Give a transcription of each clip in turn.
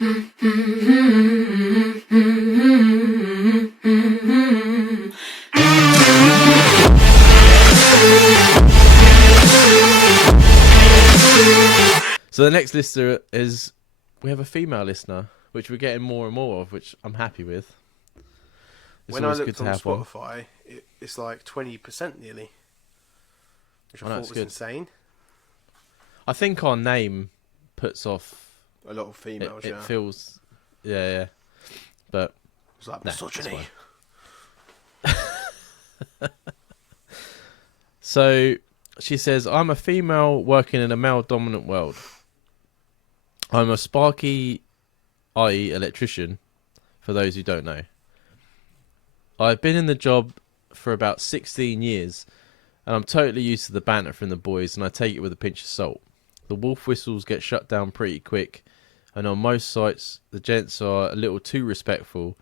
So the next listener is, we have a female listener, which we're getting more and more of, which I'm happy with. It's when I always good looked to on have one. Spotify, it's like 20% nearly, which I know, thought it's was good. insane. I think our name puts off. A lot of females, It yeah. feels, yeah. But It's like nah, it's misogyny. fine. So she says, I'm a female working in a male-dominant world. I'm a sparky, i.e. electrician, for those who don't know. I've been in the job for about 16 years, and I'm totally used to the banter from the boys, and I take it with a pinch of salt. The wolf whistles get shut down pretty quick, and on most sites, the gents are a little too respectful.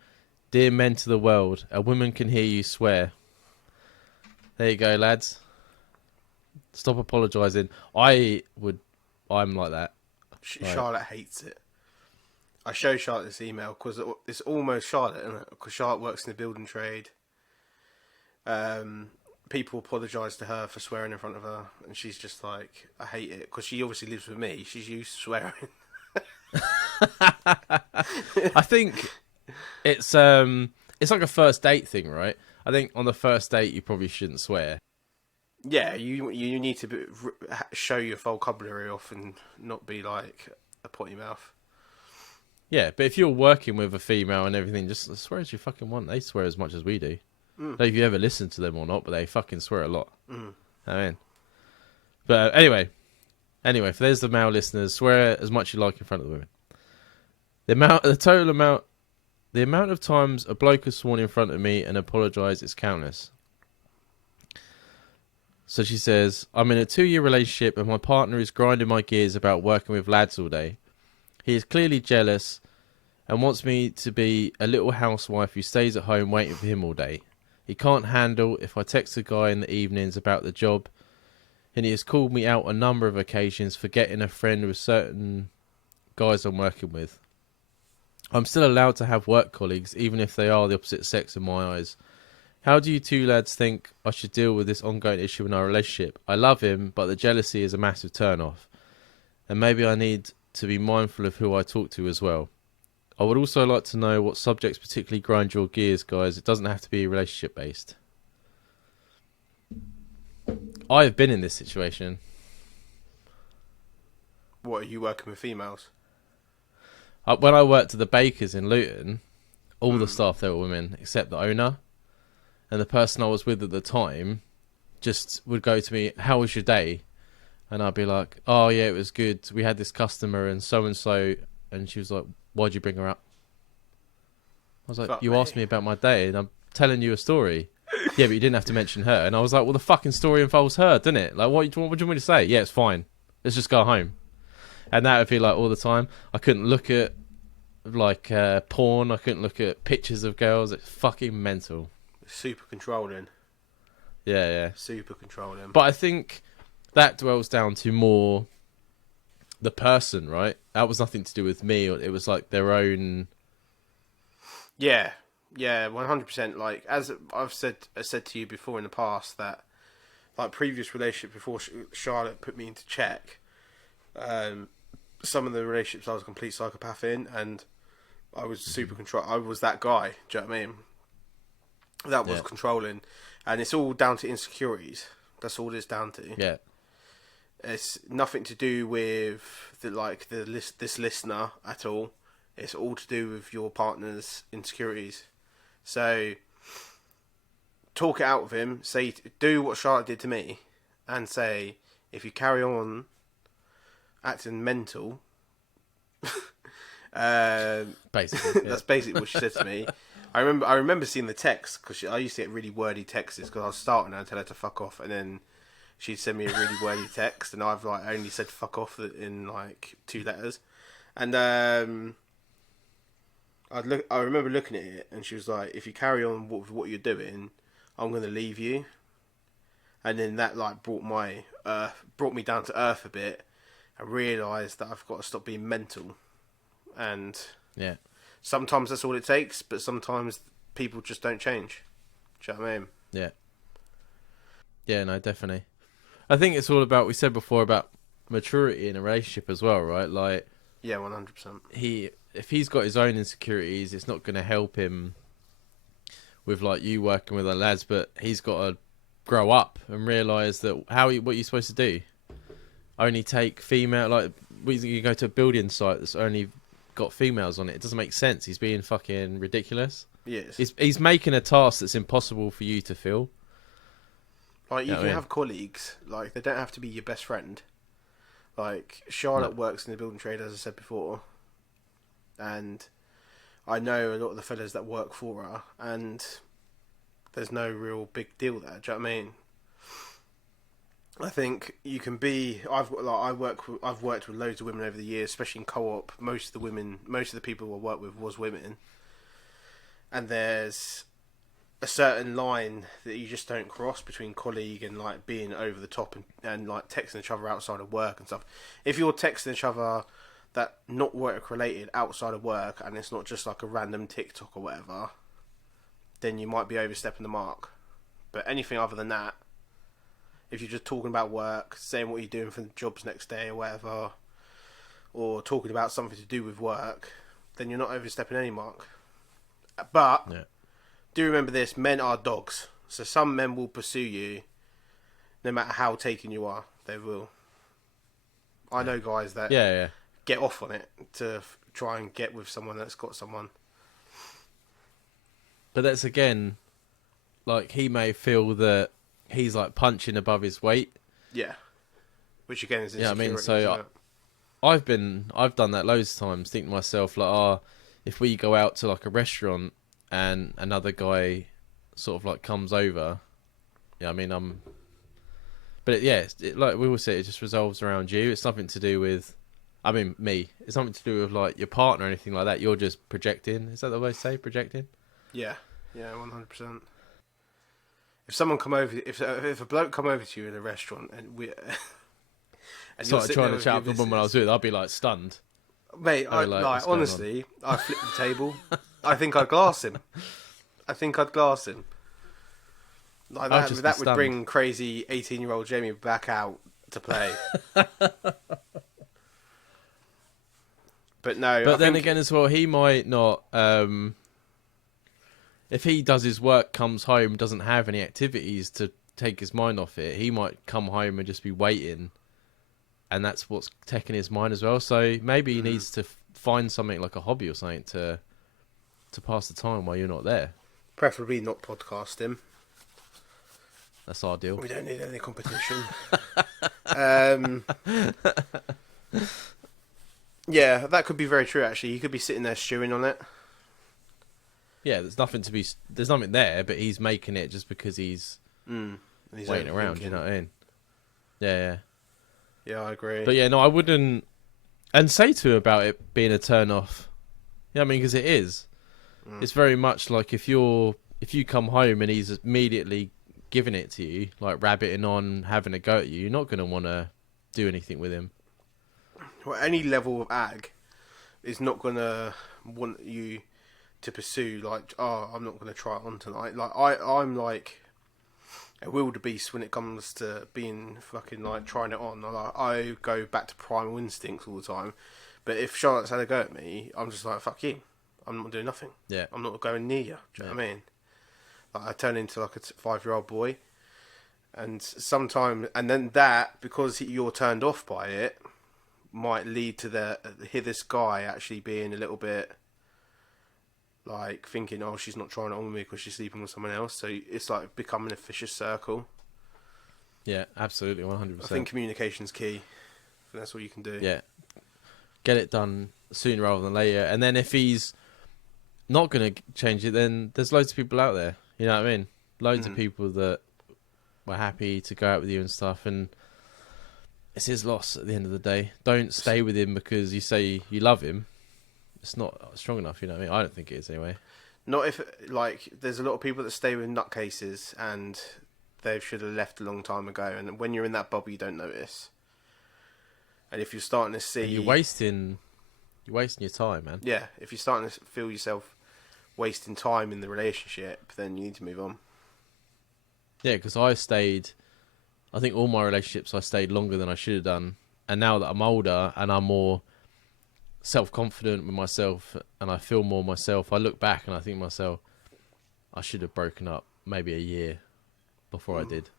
Dear men to the world, a woman can hear you swear. There you go, lads. Stop apologising. I'm like that. Right. Charlotte hates it. I showed Charlotte this email because it's almost Charlotte, isn't it? Because Charlotte works in the building trade. People apologise to her for swearing in front of her, and she's just like, I hate it, because she obviously lives with me. She's used to swearing. I think it's like a first date thing, right? I think on the first date you probably shouldn't swear. Yeah, you need to show your vocabulary off and not be like a potty mouth. Yeah, but if you're working with a female and everything, just swear as you fucking want. They swear as much as we do. I don't know if you ever listen to them or not, but they fucking swear a lot. I mean, but anyway, if there's the male listeners, swear as much as you like in front of the women. The amount of times a bloke has sworn in front of me and apologised is countless. So she says, I'm in a 2-year relationship and my partner is grinding my gears about working with lads all day. He is clearly jealous and wants me to be a little housewife who stays at home waiting for him all day. He can't handle if I text a guy in the evenings about the job, and he has called me out a number of occasions for getting a friend with certain guys I'm working with. I'm still allowed to have work colleagues, even if they are the opposite sex in my eyes. How do you two lads think I should deal with this ongoing issue in our relationship? I love him, but the jealousy is a massive turn-off. And maybe I need to be mindful of who I talk to as well. I would also like to know what subjects particularly grind your gears, guys. It doesn't have to be relationship-based. I've been in this situation. What, are you working with females? When I worked at the Bakers in Luton, all the staff there were women, except the owner. And the person I was with at the time just would go to me, how was your day? And I'd be like, oh yeah, it was good. We had this customer and so. And she was like, why'd you bring her up? I was like, Fuck you me. asked me about my day and I'm telling you a story. Yeah, but you didn't have to mention her. And I was like, well, the fucking story involves her, doesn't it? Like, what do you want me to say? Yeah, it's fine. Let's just go home. And that would be like all the time. I couldn't look at like porn. I couldn't look at pictures of girls. It's fucking mental. Super controlling. Yeah. Super controlling. But I think that dwells down to more the person, right? That was nothing to do with me. It was like their own. Yeah, 100%. Like, as I've said to you before in the past, that like previous relationship before Charlotte put me into check, some of the relationships I was a complete psychopath in, and I was super control. I was that guy. Do you know what I mean? That was controlling, and it's all down to insecurities. That's all it's down to. Yeah. It's nothing to do with this listener at all. It's all to do with your partner's insecurities. So talk it out with him. Say, do what Charlotte did to me, and say, if you carry on acting mental, Basically, that's basically what she said to me. I remember seeing the text, because I used to get really wordy texts because I was starting and I'd tell her to fuck off, and then she'd send me a really wordy text, and I've like only said fuck off in like 2 letters, and I remember looking at it, and she was like, if you carry on with what you're doing, I'm going to leave you. And then that like brought me down to earth a bit, and realised that I've got to stop being mental, and Yeah. sometimes that's all it takes, but sometimes people just don't change. Do you know what I mean? Yeah. Yeah, no, definitely. I think it's all about, we said before, about maturity in a relationship as well, right? Like, Yeah, 100%. if he's got his own insecurities, it's not going to help him with, like, you working with the lads, but he's got to grow up and realise that what you're supposed to do. Only take female, like, you go to a building site that's only got females on it. It doesn't make sense. He's being fucking ridiculous. Yes. He's making a task that's impossible for you to fill. Like, you You know what can I mean? have colleagues. Like, they don't have to be your best friend. Like, Charlotte works in the building trade, as I said before. And I know a lot of the fellas that work for her, and there's no real big deal there. Do you know what I mean? I think you can be. I've worked with loads of women over the years, especially in co-op. Most of the people I worked with was women, and there's a certain line that you just don't cross between colleague and like being over the top and like texting each other outside of work and stuff. If you're texting each other that not work related outside of work and it's not just like a random TikTok or whatever, then you might be overstepping the mark. But anything other than that, if you're just talking about work, saying what you're doing for the jobs next day or whatever, or talking about something to do with work, then you're not overstepping any mark. But Yeah. do remember this, men are dogs. So some men will pursue you no matter how taken you are. They will. I know guys that Yeah. get off on it to try and get with someone that's got someone. But that's, again, like, he may feel that he's like punching above his weight. Yeah. Which again is Yeah, I insecurity. mean, so isn't it? I've done that loads of times, think to myself, like, oh, if we go out to like a restaurant and another guy sort of like comes over, yeah, I mean, but like we all say, it just resolves around you. It's nothing to do with, I mean, me. It's nothing to do with like your partner or anything like that. You're just projecting. Is that the way to say projecting? Yeah. Yeah, 100%. If someone come over, if a bloke come over to you in a restaurant and we, and It's like trying to chat up the woman I was with. I'd be like stunned. mate, I'd be like, what's going on? honestly, I flip the table. I think I'd glass him. Like I'd just be that would stunned. bring crazy 18-year-old Jamie back out to play. But no, But then again, as well, he might not. If he does his work, comes home, doesn't have any activities to take his mind off it, he might come home and just be waiting, and that's what's taking his mind as well. So maybe he needs to find something like a hobby or something to pass the time while you're not there. preferably not podcast him. That's our deal. We don't need any competition. Yeah, that could be very true. Actually, he could be sitting there stewing on it. Yeah, there's nothing there, but he's making it just because he's He's waiting around. overthinking. You know what I mean? Yeah. Yeah, I agree. But yeah, no, I wouldn't. And say to him about it being a turn off. Yeah, I mean, because it is. It's very much like if you come home and he's immediately giving it to you, like rabbiting on, having a go at you, you're not going to want to do anything with him. Well, any level of ag is not going to want you to pursue, like, oh, I'm not going to try it on tonight. Like, I'm like a wildebeest when it comes to being fucking, like, trying it on. I go back to primal instincts all the time. But if Charlotte's had a go at me, I'm just like, fuck you. I'm not doing nothing. Yeah. I'm not going near you. Do you know what I mean? Like, I turn into like a 5-year-old boy. And then that, because you're turned off by it, might lead to this guy actually being a little bit like thinking, oh, she's not trying it on with me because she's sleeping with someone else. So it's like becoming a vicious circle. Yeah, absolutely, 100%. I think communication's key. I think that's all you can do. Yeah, get it done sooner rather than later. And then if he's not going to change it, then there's loads of people out there. You know what I mean? Loads of people that were happy to go out with you and stuff. And it's his loss at the end of the day. Don't stay with him because you say you love him. It's not strong enough, you know what I mean? I don't think it is anyway. Not if, like, there's a lot of people that stay with nutcases and they should have left a long time ago. And when you're in that bubble, you don't notice. And if you're starting to see... And you're You're wasting your time, man. Yeah, if you're starting to feel yourself wasting time in the relationship, then you need to move on. Yeah, because I think all my relationships I stayed longer than I should have done. And now that I'm older and I'm more self-confident with myself and I feel more myself, I look back and I think to myself, I should have broken up maybe a year before I did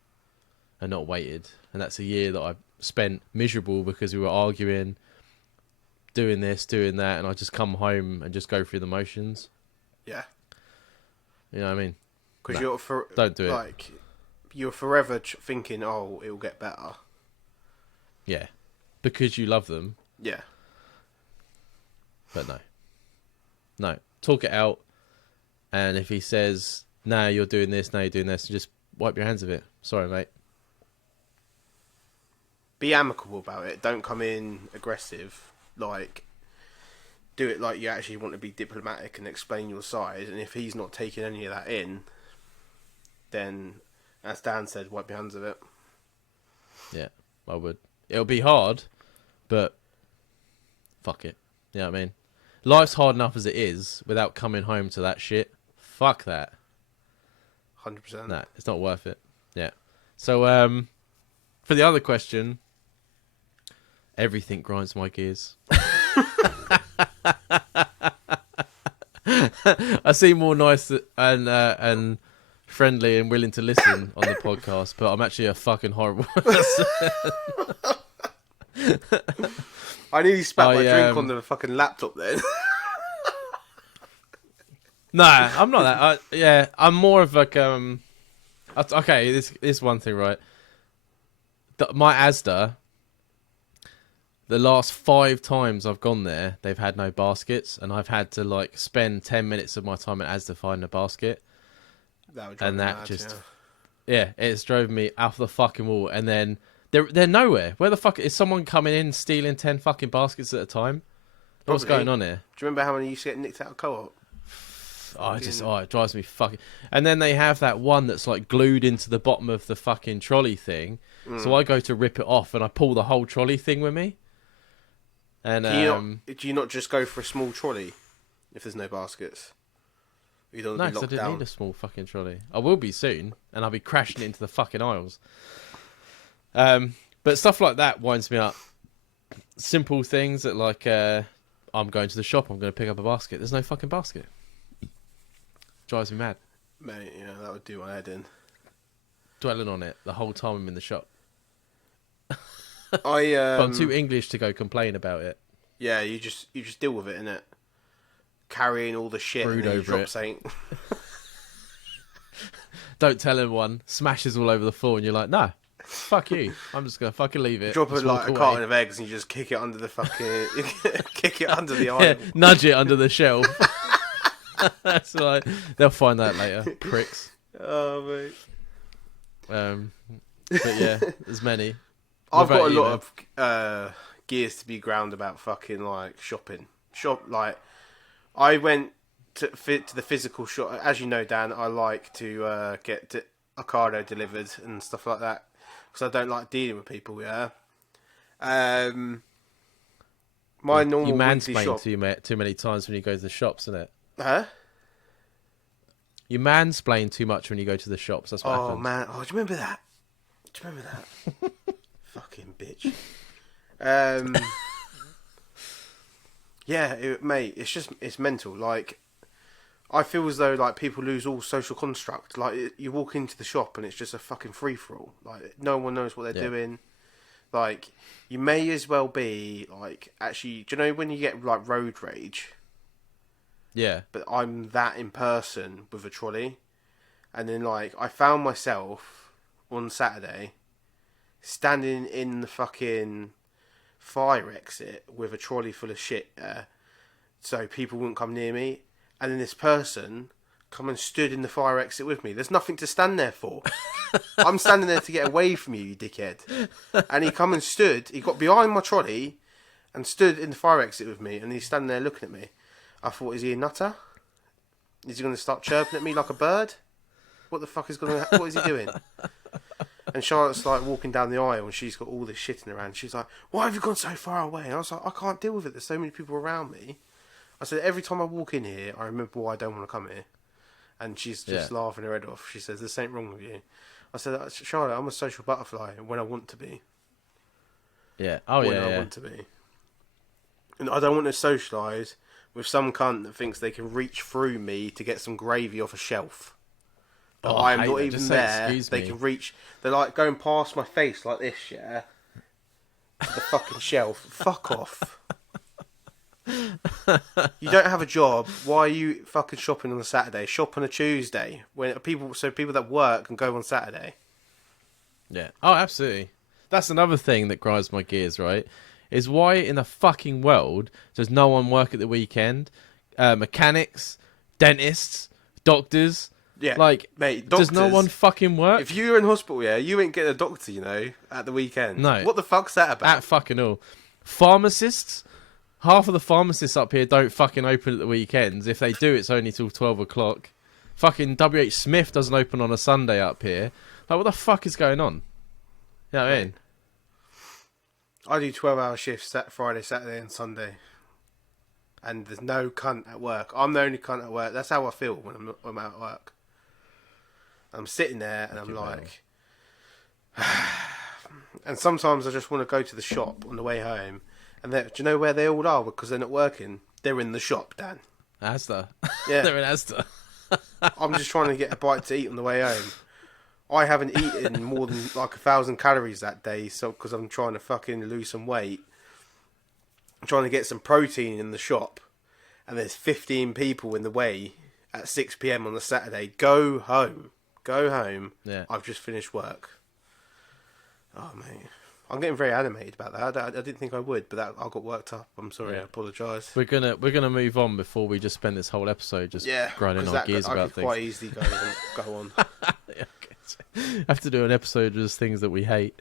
and not waited. And that's a year that I spent miserable because we were arguing, doing this, doing that, and I just come home and just go through the motions. Yeah. You know what I mean? Because Don't do it. Like, you're forever thinking, oh, it'll get better. Yeah. Because you love them. Yeah. But no. No. Talk it out. And if he says, nah, you're doing this, now you're doing this, just wipe your hands of it. Sorry, mate. Be amicable about it. Don't come in aggressive. Like, do it like you actually want to be diplomatic and explain your side. And if he's not taking any of that in, then, as Dan said, wipe your hands of it. Yeah, I would. It'll be hard, but fuck it. You know what I mean? Life's hard enough as it is without coming home to that shit. Fuck that. 100%. Nah, it's not worth it. Yeah. So, for the other question, everything grinds my gears. I seem more nice and friendly and willing to listen on the podcast, but I'm actually a fucking horrible person. I nearly spat my drink on the fucking laptop then. Nah, I'm not that. I'm more of like okay, this one thing, right? My Asda, the last 5 times I've gone there, they've had no baskets, and I've had to like spend 10 minutes of my time at Asda finding a basket. That would drive And me that mad, just, yeah. it's drove me off the fucking wall. And then they're nowhere. Where the fuck is someone coming in stealing 10 fucking baskets at a time? What's Probably. going on here? Do you remember how many used to get nicked out of co-op? It drives me fucking. And then they have that one that's like glued into the bottom of the fucking trolley thing. So I go to rip it off and I pull the whole trolley thing with me. And do you not just go for a small trolley if there's no baskets? You don't no, be 'cause I locked didn't down. need a small fucking trolley. I will be soon, and I'll be crashing it into the fucking aisles. But stuff like that winds me up. Simple things that like, I'm going to the shop, I'm going to pick up a basket. There's no fucking basket. Drives me mad. Mate, yeah, that would do my head in. Dwelling on it the whole time I'm in the shop. But I'm too English to go complain about it. Yeah, you just deal with it, innit? Carrying all the shit Brood and then you over drop it. something. Don't tell anyone. Smashes all over the floor, and you're like, nah, fuck you. I'm just gonna fucking leave it. Drop it Just like walk a away. carton of eggs and you just kick it under the fucking... kick it under the Yeah, aisle. nudge it under the shelf. That's right. They'll find that later, pricks. Oh, mate. But yeah, there's many. I've got a you, lot of gears to be ground about fucking like shopping. I went to the physical shop. As you know, Dan, I like to get Ocado delivered and stuff like that because I don't like dealing with people. Yeah. My normal you weekly shop. mansplain too many times when you go to the shops, isn't it? Huh? You mansplain too much when you go to the shops. That's what Oh happens. man! Oh, do you remember that? Do you remember that? Fucking bitch. Yeah, mate. It's mental. Like, I feel as though like people lose all social construct. Like, you walk into the shop and it's just a fucking free for all. Like, no one knows what they're doing. Like, you may as well be like actually. Do you know when you get like road rage? Yeah. But I'm that in person with a trolley. And then, like, I found myself on Saturday standing in the fucking fire exit with a trolley full of shit there so people wouldn't come near me. And then this person come and stood in the fire exit with me. There's nothing to stand there for. I'm standing there to get away from you, you dickhead. And he come and stood. He got behind my trolley and stood in the fire exit with me. And he's standing there looking at me. I thought, is he a nutter? Is he going to start chirping at me like a bird? What the fuck is what is he doing? And Charlotte's like walking down the aisle and she's got all this shit in her hand. She's like, "Why have you gone so far away?" And I was like, "I can't deal with it. There's so many people around me." I said, "Every time I walk in here, I remember why I don't want to come here." And she's just laughing her head off. She says, "This ain't wrong with you." I said, "Charlotte, I'm a social butterfly when I want to be." Yeah. Oh, when yeah. I want to be. And I don't want to socialise with some cunt that thinks they can reach through me to get some gravy off a shelf. But I I'm hate not that. even Just say, there. "Excuse They me." can reach. They're like going past my face like this, yeah? To the fucking shelf. Fuck off. You don't have a job. Why are you fucking shopping on a Saturday? Shop on a Tuesday. People that work can go on Saturday. Yeah. Oh, absolutely. That's another thing that grinds my gears, right? Is why in the fucking world does no one work at the weekend? Mechanics, dentists, doctors. Yeah, Like, mate, does no doctors- one fucking work? If you're in hospital, yeah, you ain't getting a doctor, you know, at the weekend. No. What the fuck's that about? At fucking all. Pharmacists? Half of the pharmacists up here don't fucking open at the weekends. If they do, it's only till 12 o'clock. Fucking WH Smith doesn't open on a Sunday up here. Like, what the fuck is going on? You know what I mean? I do 12-hour shifts Friday, Saturday and Sunday. And there's no cunt at work. I'm the only cunt at work. That's how I feel when I'm out at work. I'm sitting there and I'm like... and sometimes I just want to go to the shop on the way home. And do you know where they all are? Because they're not working. They're in the shop, Dan. Asda. Yeah. They're in Asda. I'm just trying to get a bite to eat on the way home. I haven't eaten more than like 1,000 calories that day, so because I'm trying to fucking lose some weight. I'm trying to get some protein in the shop, and there's 15 people in the way at 6 p.m. on a Saturday. Go home. Go home. Yeah. I've just finished work. Oh, mate. I'm getting very animated about that. I didn't think I would, but I got worked up. I'm sorry. Yeah. I apologise. We're gonna move on before we just spend this whole episode just grinding our gears I about could things. quite easily go on. Yeah, okay. Have to do an episode of just things that we hate.